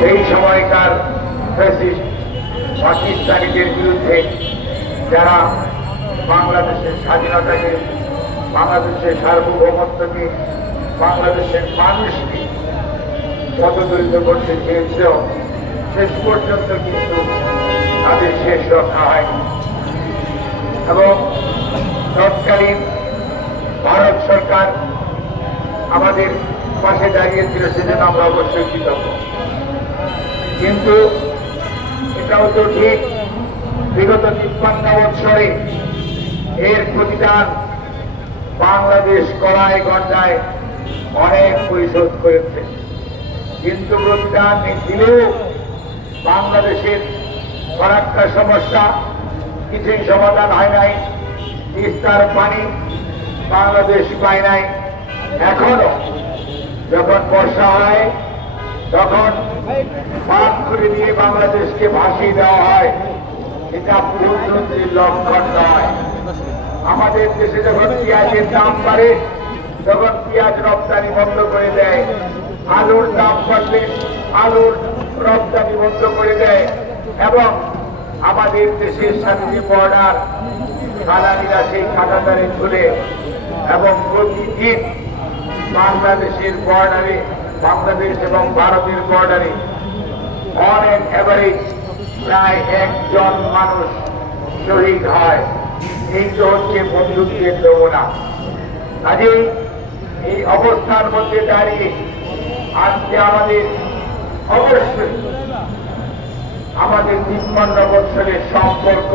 সেই সময়কার ফ্যাসিস্ট পাকিস্তানিদের বিরুদ্ধে যারা বাংলাদেশের স্বাধীনতাকে, বাংলাদেশের সার্বভৌমত্বকে, বাংলাদেশের মানুষকে পদদলিত করতে চেয়েছিল, শেষ পর্যন্ত কিন্তু তাদের শেষ রক্ষা হয়নি এবং তৎকালীন ভারত সরকার আমাদের পাশে দাঁড়িয়েছিল, সেজন্য আমরা অবশ্যই কৃতজ্ঞ। কিন্তু এটাও তো ঠিক, বিগত 53 বৎসরে এর প্রতিদান বাংলাদেশ কড়ায় গন্ডায় অনেক পরিশোধ করেছে, কিন্তু প্রতিদান দিলেও বাংলাদেশের ফরাক্কা সমস্যা কিছুই সমাধান হয় নাই। তিস্তার পানি বাংলাদেশ পায় নাই। এখনো যখন বর্ষা হয় তখন বাঁধ করে দিয়ে বাংলাদেশকে ভাসিয়ে দেওয়া হয়, এটা প্রধানমন্ত্রীর লক্ষণ নয়। আমাদের দেশে যখন পেঁয়াজের দাম বাড়ে তখন পেঁয়াজ রপ্তানি বন্ধ করে দেয়, আলুর দাম বাড়লে আলুর রপ্তানি বন্ধ করে দেয় এবং আমাদের দেশের সাথে যে বর্ডার খালানিরা সেই কাঁটাতারে ঝুলে এবং প্রতিদিন বাংলাদেশের বর্ডারে, বাংলাদেশ এবং ভারতের বর্ডারে অনেক এভারেজ প্রায় 1 জন মানুষ শহীদ হয়। এই তো হচ্ছে বন্ধুত্বের নমুনা। কাজেই এই অবস্থার মধ্যে দাঁড়িয়ে আজকে আমাদের অবশ্যই আমাদের 53 বৎসরের সম্পর্ক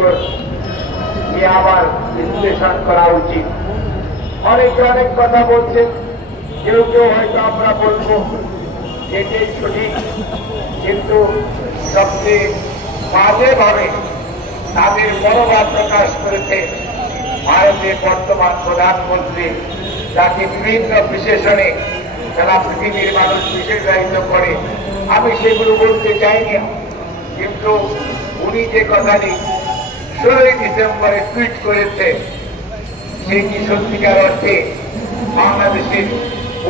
নিয়ে আবার বিশ্লেষণ করা উচিত। অনেকে অনেক কথা বলছেন, কেউ কেউ হয়তো আমরা বলবো এটাই সঠিক, কিন্তু সবচেয়ে বাজেভাবে তাদের মনোভাব প্রকাশ করেছে ভারতের বর্তমান প্রধানমন্ত্রী, যাকে বিভিন্ন বিশেষণে সারা পৃথিবীর মানুষ বিশেষায়িত করে। আমি সেগুলো বলতে চাইনি, কিন্তু উনি যে কথাটি 16 ডিসেম্বরে টুইট করেছে, সেটি সত্যিকার অর্থে বাংলাদেশের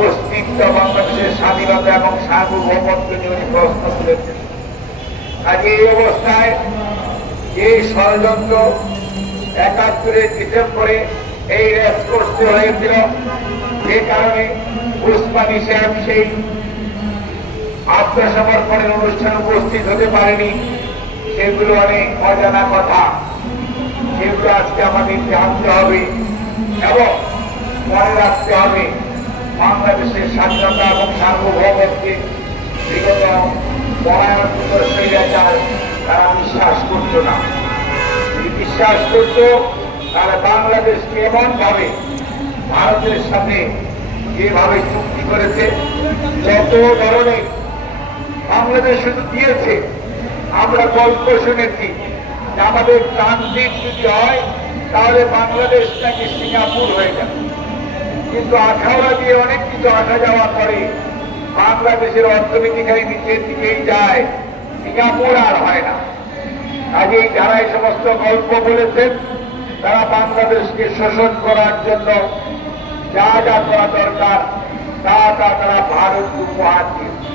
অস্তিত্ব, বাংলাদেশের স্বাধীনতা এবং সার্বভৌমত্ব নিয়ে উনি প্রশ্ন তুলেছেন। কাজে এই অবস্থায় এই ষড়যন্ত্র 71 ডিসেম্বরে এই রেস করতে হয়েছিল, যে কারণে উসমানী সাহেব সেই আত্মসমর্পণের অনুষ্ঠানে উপস্থিত হতে পারেনি। সেগুলো অনেক অজানা কথা, সেগুলো আজকে আমাদের জানতে হবে এবং মনে রাখতে হবে। বাংলাদেশের স্বাধীনতা এবং সার্বভৌমত্বে বিগত 52 স্বৈরাচার তারা বিশ্বাস করত না। যদি বিশ্বাস করত তারা বাংলাদেশকে এমন ভাবে ভারতের সাথে যেভাবে চুক্তি করেছে, যত ধরনের বাংলাদেশ শুধু দিয়েছে, আমরা গল্প শুনেছি যে আমাদের ট্রানজিট যদি হয় তাহলে বাংলাদেশ নাকি সিঙ্গাপুর হয়ে যাবে, কিন্তু আখাউড়া দিয়ে অনেক কিছু আসা যাওয়া করে বাংলাদেশের অর্থনীতি খালি নিচের দিকেই যায়, সিঙ্গাপুর আর হয় না। কাজেই যারা এই সমস্ত গল্প বলেছেন তারা বাংলাদেশকে শোষণ করার জন্য যা যা করা দরকার তা তারা ভারত উপহার দিয়েছে।